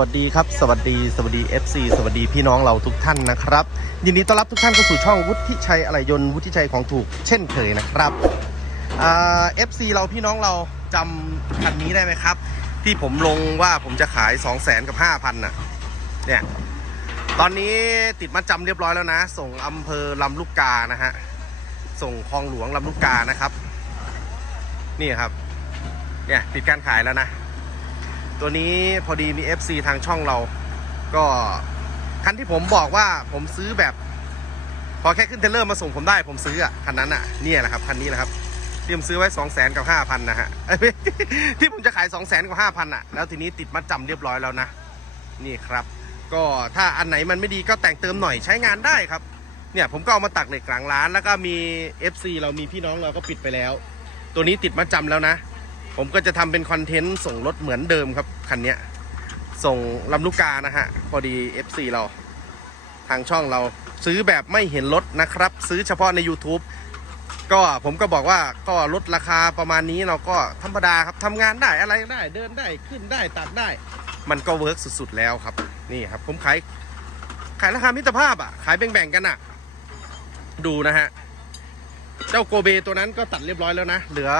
วัสดีครับ สวัสดีสวัสดี FC สวัสดีพี่น้องเราทุกท่านนะครับ ยินดีต้อนรับทุกท่านเข้าสู่ช่องวุฒิชัยอะไรยนต์วุฒิชัยของถูกเช่นเคยนะครับเอ่า FC เราพี่น้องเราจำคันนี้ได้ไหมครับ ที่ผมลงว่าผมจะขาย 2 0 0 0 0 0กับ 5,000น่ะเนี่ยตอนนี้ติดมัดจำเรียบร้อยแล้วนะ ส่งอำเภอลำลูกกานะฮะส่งคลองหลวงลำลูกกานะครับ นี่ครับเนี่ยปิดการขายแล้วนะ ตัวนี้พอดีมี FC ทางช่องเรา ก็คันที่ผมบอกว่าผมซื้อแบบ พอแค่ขึ้นเทเลอร์มาส่งผมได้ผมซื้ออะคันนั้นอะเนี่ยแหละครับคันนี้แหละครับที่ผมซื้อไว้ 2 0 0 0 0 0กับ5,000นะฮะที่ผมจะขาย 2 0 0 0 0 0กับ5,000อะแล้วทีนี้ติดมัดจำเรียบร้อยแล้วนะ นี่ครับ ก็ถ้าอันไหนมันไม่ดีก็แต่งเติมหน่อยใช้งานได้ครับเนี่ยผมก็เอามาตักเหล็กหลังร้าน แล้วก็มี FC เรามีพี่น้องเราก็ปิดไปแล้ว ตัวนี้ติดมัดจำแล้วนะ ผมก็จะทำเป็นคอนเทนต์ส่งรถเหมือนเดิมครับ คันนี้ส่งลำลูกกานะฮะ พอดี FC เรา ทางช่องเราซื้อแบบไม่เห็นรถนะครับ ซื้อเฉพาะใน YouTube ก็ผมก็บอกว่าก็ลดราคาประมาณนี้เราก็ธรรมดาครับทำงานได้อะไรได้ เดินได้ขึ้นได้ตัดได้ มันก็เวิร์กสุดๆแล้วครับ นี่ครับ ผมขายขายราคามิตรภาพอะ ขายแบ่งๆกันอะ ดูนะฮะ เจ้าโกเบตัวนั้นก็ตัดเรียบร้อยแล้วนะ เหลือ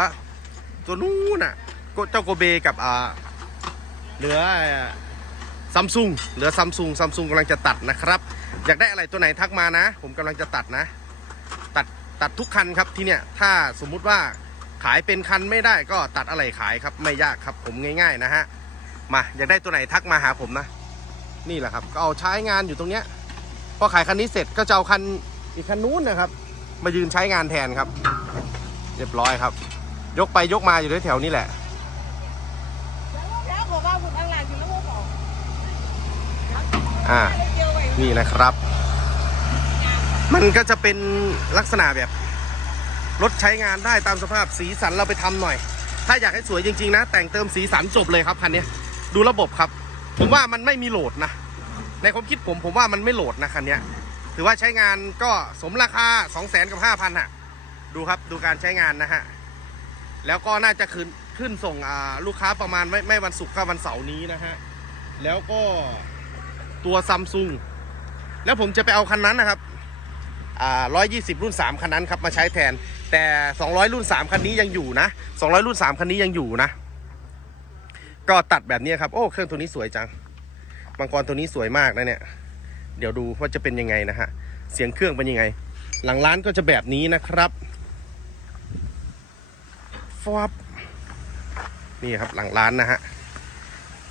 ตัวนู้นอะก็เจ้าโกเบกับอ่าเหลือซัมซุงเหลือซัมซุงซัมซุงกำลังจะตัดนะครับ อยากได้อะไรตัวไหนทักมานะ ผมกำลังจะตัดนะ ตัดตัดทุกคันครับที่เนี่ยถ้าสมมุติว่าขายเป็นคันไม่ได้ก็ตัดอะไรขายครับไม่ยากครับผมง่าย ๆนะฮะมาอยากได้ตัวไหนทักมาหาผมนะ นี่แหละครับก็เอาใช้งานอยู่ตรงเนี้ยพอขายคันนี้เสร็จก็จะเอาคันอีกคันนู้นนะครับ มายืนใช้งานแทนครับ เรียบร้อยครับ ยกไปยกมาอยู่แถวๆนี้แหละแล้วบอกว่าคุณอะไรอยู่แล้วบอกอ่า นี่นะครับ มันก็จะเป็นลักษณะแบบ รถใช้งานได้ตามสภาพสีสันเราไปทำหน่อย ถ้าอยากให้สวยจริงๆนะ แต่งเติมสีสันจบเลยครับคันนี้ดูระบบครับ ผมว่ามันไม่มีโหลดนะ ในความคิดผมผมว่ามันไม่โหลดนะคันนี้ถือว่าใช้งานก็สมราคา 2 0 0 0 0 0กับ5,000อะ ดูครับดูการใช้งานนะฮะ แล้วก็น่าจะขึ้นขึ้นส่งลูกค้าประมาณไม่ไม่วันศุกร์ก็วันเสาร์นี้นะฮะ แล้วก็ตัวซัมซุงแล้วผมจะไปเอาคันนั้นนะครับอ่า120รุ่น 3 คันนั้นครับมาใช้แทน แต่ 200 รุ่น 3 คันนี้ยังอยู่นะ 200 รุ่น 3 คันนี้ยังอยู่นะ ก็ตัดแบบนี้ครับ โอ้ เครื่องตัวนี้สวยจังมังกรตัวนี้สวยมากนะเนี่ย เดี๋ยวดูว่าจะเป็นยังไงนะฮะ เสียงเครื่องเป็นยังไง หลังร้านก็จะแบบนี้นะครับ ฟวับนี่ครับหลังร้านนะฮะ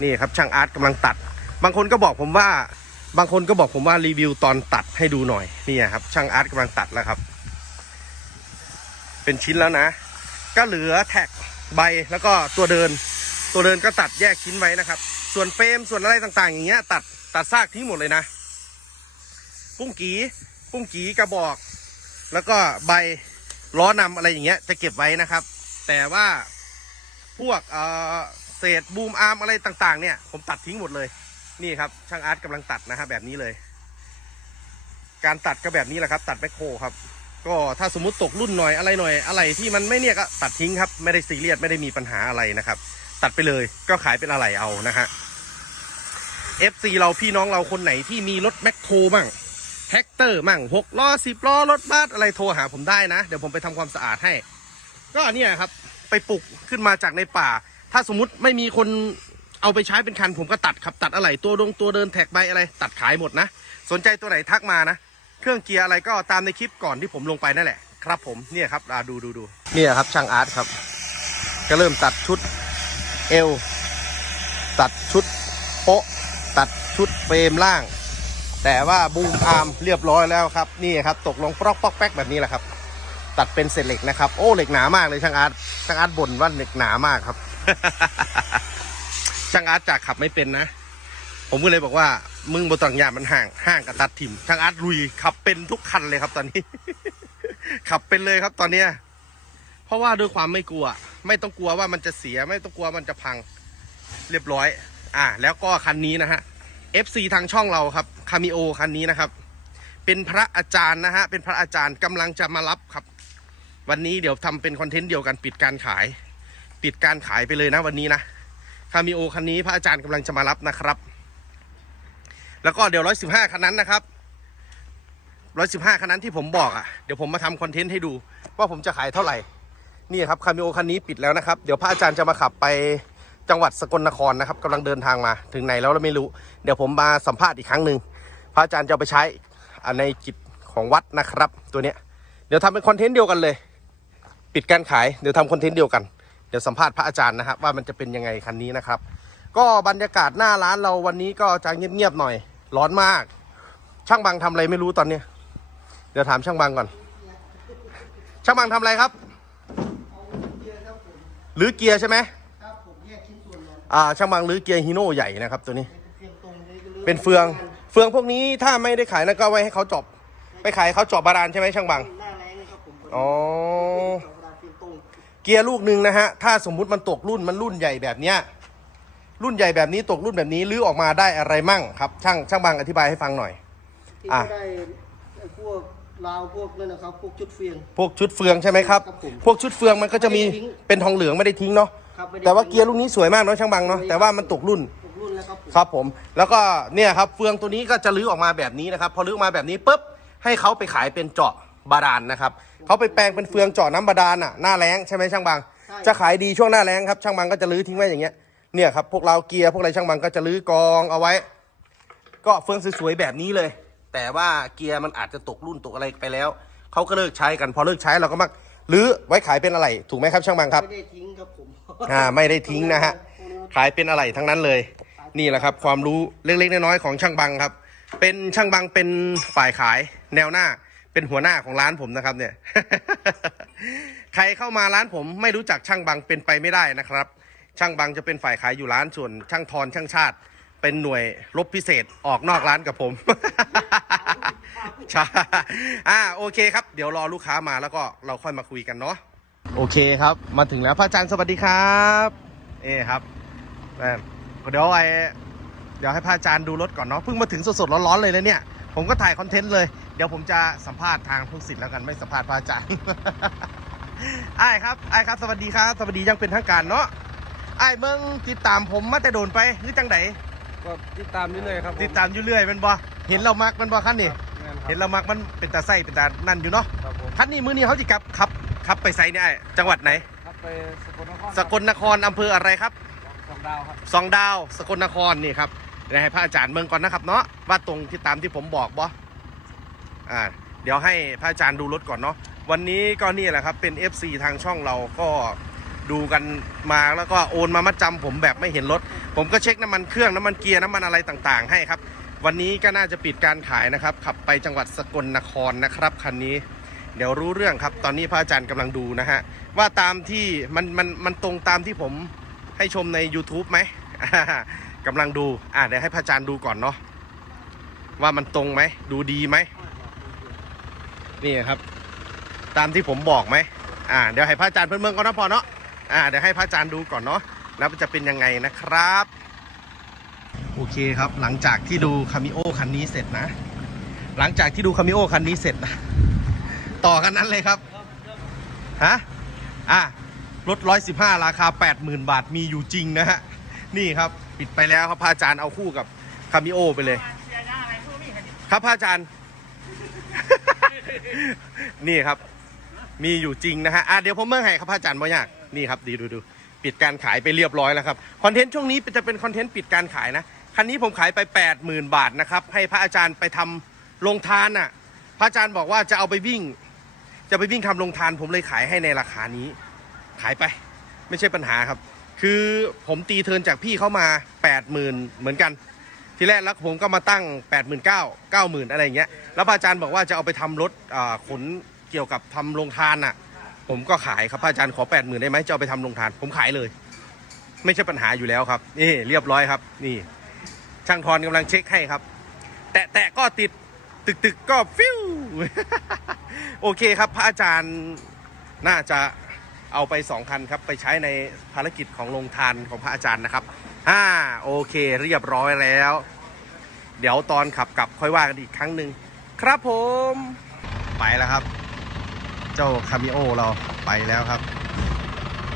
นี่ครับช่างอาร์ตกำลังตัด บางคนก็บอกผมว่า บางคนก็บอกผมว่ารีวิวตอนตัดให้ดูหน่อยนี่ครับ ช่างอาร์ตกำลังตัดแล้วครับ เป็นชิ้นแล้วนะ ก็เหลือแท็กใบแล้วก็ตัวเดิน ตัวเดินก็ตัดแยกชิ้นไว้นะครับ ส่วนเฟรมส่วนอะไรต่างๆ อย่างเงี้ย ตัดตัดซากทิ้งหมดเลยนะ ปุ้งกีปุ้งกีกระบอก แล้วก็ใบล้อนำอะไรอย่างเงี้ย จะเก็บไว้นะครับ แต่ว่าพวกเอ่อเศษบูมอาร์มอะไรต่าง ๆ เนี่ย ผมตัดทิ้งหมดเลย นี่ครับ ช่างอาร์ตกำลังตัดนะฮะแบบนี้เลย การตัดก็แบบนี้แหละครับ ตัดแมคโครครับ ก็ถ้าสมมุติตกรุ่นหน่อยอะไรหน่อยอะไรที่มันไม่เนี่ยก็ตัดทิ้งครับ ไม่ได้ซีเรียสไม่ได้มีปัญหาอะไรนะครับ ตัดไปเลยก็ขายเป็นอะไรเอานะฮะ FC เราพี่น้องเราคนไหนที่มีรถแมคโครมั่งแท็กเตอร์มั่งหกล้อสิบล้อรถบัสอะไรโทรหาผมได้นะ เดี๋ยวผมไปทำความสะอาดให้ ก็เนี่ยครับ ไปปลุกขึ้นมาจากในป่า ถ้าสมมุติไม่มีคนเอาไปใช้เป็นคันผมก็ตัดครับตัดอะไรตัวดงตัวเดินแท็กใบอะไร ตัดขายหมดนะ สนใจตัวไหนทักมานะ เครื่องเกียร์อะไรก็ตามในคลิปก่อนที่ผมลงไปนั่นแหละครับผมเนี่ยครับดูดูดูเนี่ยครับช่างอาร์ตครับ ก็เริ่มตัดชุดเอวตัดชุดโป๊ะตัดชุดเฟรมล่าง แต่ว่าบูมอาร์มเรียบร้อยแล้วครับ นี่ครับ ตกลงปลอกปอกแป๊กแบบนี้แหละครับ ตัดเป็นเศษเหล็กนะครับ โอ้เหล็กหนามากเลยช่างอาร์ตช่างอาร์ตบ่นว่าเหล็กหนามากครับ ช่างอาร์ตจากขับไม่เป็นนะ ผมก็เลยบอกว่า มึงบนต่างยามันห่างห่างกับตัดทิมช่างอาร์ตลุยขับเป็นทุกคันเลยครับ ตอนนี้ ขับเป็นเลยครับ ตอนเนี้ยเพราะว่าด้วยความไม่กลัว ไม่ต้องกลัวว่ามันจะเสียไม่ต้องกลัวมันจะพัง เรียบร้อย อ่า แล้วก็คันนี้นะฮะ FC ทางช่องเราครับคามิโอคันนี้นะครับ เป็นพระอาจารย์นะฮะเป็นพระอาจารย์กำลังจะมารับครับ วันนี้เดี๋ยวทำเป็นคอนเทนต์เดียวกันปิดการขาย ปิดการขายไปเลยนะวันนี้นะคามิโอคันนี้พระอาจารย์กำลังจะมารับนะครับ แล้วก็เดี๋ยวร้อยสิบห้าคันนั้นนะครับร้อยสิบห้าคันนั้นที่ผมบอกอะเดี๋ยวผมมาทำคอนเทนต์ให้ดู ว่าผมจะขายเท่าไหร่นี่ครับคามิโอคันนี้ปิดแล้วนะครับ เดี๋ยวพระอาจารย์จะมาขับไปจังหวัดสกลนครนะครับกำลังเดินทางมาถึงไหนแล้วเราไม่รู้ เดี๋ยวผมมาสัมภาษณ์อีกครั้งหนึ่งพระอาจารย์จะไปใช้ในกิจของวัดนะครับ ตัวเนี้ยเดี๋ยวทำเป็นคอนเทนต์เดียวกันเลย ปิดการขายเดี๋ยวทำคอนเทนต์เดียวกัน เดี๋ยวสัมภาษณ์พระอาจารย์นะครับว่ามันจะเป็นยังไงคันนี้นะครับ ก็บรรยากาศหน้าร้านเราวันนี้ก็จะเงียบๆหน่อย ร้อนมาก ช่างบังทำอะไรไม่รู้ตอนเนี้ยเดี๋ยวถามช่างบังก่อน ช่างบังทำอะไรครับหรือเกียร์ใช่ไหมครับผมแยกชิ้นส่วนมันอ่าช่างบังหรือเกียร์ฮีโน่ใหญ่นะครับตัวนี้ เป็นเฟืองเฟืองพวกนี้ถ้าไม่ได้ขายนะก็ไว้ให้เขาจบไปขายเขาจอบบาดาลใช่ไหมช่างบางอ๋อ เกียร์ลูกหนึ่งนะฮะ ถ้าสมมุติมันตกรุ่นมันรุ่นใหญ่แบบเนี้ย รุ่นใหญ่แบบนี้ตกรุ่นแบบนี้ลื้อออกมาได้อะไรมั่งครับ ช่างช่างบังอธิบายให้ฟังหน่อย ที่อะก็ได้ไอ้พวกราวพวกนั่นนะครับพวกชุดเฟียง พวกชุดเฟืองใช่ไหมครับ ครับผมพวกชุดเฟืองมันก็จะมีไม่ได้ทิ้งเป็นทองเหลืองไม่ได้ทิ้งเนาะ ครับไม่ได้แต่ว่าเกียร์ลูกนี้สวยมากเนาะช่างบังเนาะ แต่ว่ามันตกรุ่น ตกรุ่นแล้วครับผมครับผม แล้วก็เนี่ยครับเฟืองตัวนี้ก็จะลื้อออกมาแบบนี้นะครับ พอลื้อออกมาแบบนี้ปุ๊บให้เขาไปขายเป็นเจาะ บาดาลนะครับเขาไปแปลงเป็นเฟืองเจาะน้ำบาดาลอะหน้าแรงใช่ไหมช่างบังจะขายดีช่วงหน้าแรงครับช่างบังก็จะลื้อทิ้งไว้อย่างเงี้ยเนี่ยครับพวกเราเกียร์พวกอะไรช่างบังก็จะลื้อกองเอาไว้ ก็เฟืองสวยๆแบบนี้เลย แต่ว่าเกียร์มันอาจจะตกรุ่นตกอะไรไปแล้วเขาก็เลิกใช้กันพอเลิกใช้เราก็มักลื้อไว้ขายเป็นอะไรถูกไหมครับช่างบังครับ ไม่ได้ทิ้งครับผมอ่าไม่ได้ทิ้งนะฮะ ขายเป็นอะไรทั้งนั้นเลย นี่แหละครับความรู้เล็กๆน้อยๆของช่างบังครับ เป็นช่างบังเป็นฝ่ายขายแนวหน้า เป็นหัวหน้าของร้านผมนะครับเนี่ย ใครเข้ามาร้านผมไม่รู้จักช่างบังเป็นไปไม่ได้นะครับ ช่างบังจะเป็นฝ่ายขายอยู่ร้านส่วน ช่างทอนช่างชาติ เป็นหน่วยรบพิเศษออกนอกร้านกับผม ใช่อ่าโอเคครับ เดี๋ยวรอลูกค้ามาแล้วก็เราค่อยมาคุยกันเนาะ โอเคครับ มาถึงแล้วพระอาจารย์สวัสดีครับเอ้ครับแม่เดี๋ยวไอเดี๋ยวให้พระอาจารย์ดูรถก่อนเนาะ เพิ่งมาถึงสดๆร้อนๆเลยนะเนี่ย ผมก็ถ่ายคอนเทนต์เลย เดี๋ยวผมจะสัมภาษณ์ทางผู้สิทธิ์แล้วกันไม่สัมภาษณ์พระอาจารย์ ไอ้ายครับไอ้ายครับ สวัสดีครับ สวัสดีอยังเป็นทางการเนาะไอ้ายเมืองติดตามผมมาแต่โดนไปหรือจังไดก็ติดตามเรื่อยๆครับผมติดตามอยู่เรื่อยแมันบ่เห็นเรามักแมันบ่คันนี่แม่นครับเห็นเรามักมันเป็นตาไส้เป็นตานั่นอยู่เนาะครับผมคันนี้มื้อนี้เขาจิกลับขับขับไปไซเนี่ยไอ้จังหวัดไหน ครับไปสกลนครสกลนครอำเภออะไรครับ สองดาวครับสองดาวสกลนครนี่ครับเดี๋ยวให้พระอาจารย์เมืองก่อนนะครับเนาะว่าตรงที่ตามที่ผมบอกบ่ อ่าเดี๋ยวให้พระอาจารย์ดูรถก่อนเนาะวันนี้ก็นี่แหละครับเป็น FC ทางช่องเราก็ดูกันมาแล้วก็โอนมามัดจำผมแบบไม่เห็นรถ ผมก็เช็คน้ำมันเครื่องน้ำมันเกียร์น้ำมันอะไรต่างๆ ให้ครับ วันนี้ก็น่าจะปิดการขายนะครับ ขับไปจังหวัดสกลนครนะครับคันนี้ เดี๋ยวรู้เรื่องครับ ตอนนี้พระอาจารย์กำลังดูนะฮะว่าตามที่มันมันมันตรงตามที่ผมให้ชมใน YouTube ไหมกำลังดูอะเดี๋ยวให้พระอาจารย์ดูก่อนเนาะว่ามันตรงไหมดูดีไหม นี่ครับ ตามที่ผมบอกไหมอ่าเดี๋ยวให้พระอาจารย์เพื่อนเมืองก่อนนะพอเนาะอ่าเดี๋ยวให้พระอาจารย์ดูก่อนเนาะแล้วจะเป็นยังไงนะครับ โอเคครับหลังจากที่ดูคามิโอคันนี้เสร็จนะ หลังจากที่ดูคามิโอคันนี้เสร็จนะต่อกันนั้นเลยครับฮะอะรถ115ราคา80,000บาทมีอยู่จริงนะฮะนี่ครับปิดไปแล้วครับพระอาจารย์เอาคู่กับคามิโอไปเลย ครับพระอาจารย์ นี่ครับ มีอยู่จริงนะฮะอะเดี๋ยวผมเมื่อให้ครับพระอาจารย์บ่ยากนี่ครับดีดูดูปิดการขายไปเรียบร้อยแล้วครับคอนเทนต์ช่วงนี้จะเป็นคอนเทนต์ปิดการขายนะคันนี้ผมขายไป 80,000 บาทนะครับให้พระอาจารย์ไปทำโรงทานอะ พระอาจารย์บอกว่าจะเอาไปวิ่ง จะไปวิ่งทำโรงทาน ผมเลยขายให้ในราคานี้ ขายไปไม่ใช่ปัญหาครับ คือผมตีเทินจากพี่เขามา 80,000 เหมือนกัน ทีแรกแล้วผมก็มาตั้ง 89,000 90,000 อะไรอย่างเงี้ยแล้วพระอาจารย์บอกว่าจะเอาไปทำรถอ่าขนเกี่ยวกับทำโรงทานอะ ผมก็ขายครับพระอาจารย์ขอ 80,000 ได้ไหมจะเอาไปทำโรงทาน ผมขายเลย ไม่ใช่ปัญหาอยู่แล้วครับ นี่เรียบร้อยครับ นี่ ช่างทอนกำลังเช็คให้ครับ แตะแตะก็ติดตึกตึกก็ฟิว โอเคครับ พระอาจารย์น่าจะเอาไปสองคันครับ ไปใช้ในภารกิจของโรงทานของพระอาจารย์นะครับ อ่าโอเคเรียบร้อยแล้ว เดี๋ยวตอนขับกลับค่อยว่ากันอีกครั้งหนึ่งครับผม ไปแล้วครับ เจ้าคามิโอเราไปแล้วครับ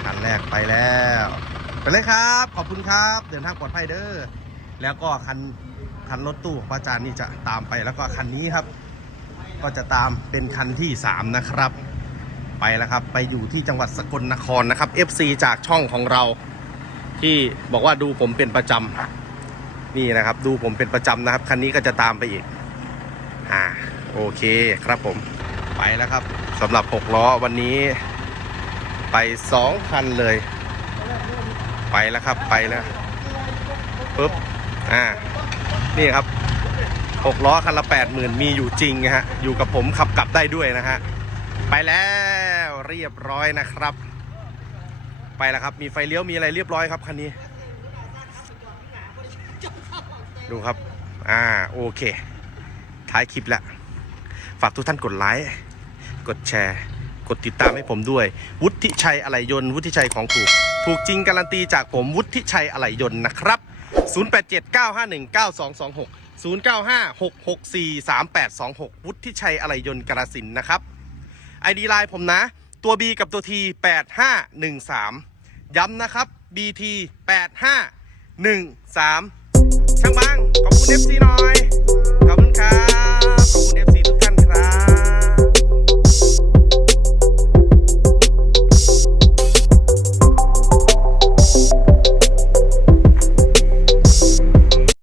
คันแรกไปแล้ว ไปเลยครับ ขอบคุณครับ เดินทางปลอดภัยเด้อแล้วก็คันคันรถตู้ของพระอาจารย์นี่จะตามไปแล้วก็คันนี้ครับ ก็จะตามเป็นคันที่ 3 นะครับ ไปแล้วครับ ไปอยู่ที่จังหวัดสกลนครนะครับ FC จากช่องของเรา ที่บอกว่าดูผมเป็นประจำนี่นะครับ ดูผมเป็นประจำนะครับ คันนี้ก็จะตามไปอีก อ่า โอเคครับผมไปแล้วครับสำหรับ 6 ล้อวันนี้ไป 2 คันเลย ไปแล้วครับไปแล้วปุ๊บอ่านี่ครับ 6 ล้อคันละ 80,000 มีอยู่จริงนะฮะอยู่กับผมขับกลับได้ด้วยนะฮะ ไปแล้วเรียบร้อยนะครับ ไปแล้วครับ มีไฟเลี้ยวมีอะไรเรียบร้อยครับคันนี้ ดูครับ อ่า โอเค ท้ายคลิปแล้ว ฝากทุกท่านกดไลค์ กดแชร์ กดติดตามให้ผมด้วย วุฒิชัยอะไหล่ยนต์ วุฒิชัยของถูก ถูกจริงการันตีจากผมวุฒิชัยอะไหล่ยนต์นะครับ 0879519226 0956643826 วุฒิชัยอะไหล่ยนต์กาลสินธุ์นะครับ ID ไลน์ผมนะ ตัว B กับตัว T 8513 ย้ำนะครับ BT 8513 ช่างบางขอบคุณ FC หน่อย ขอบคุณครับ ขอบคุณ FC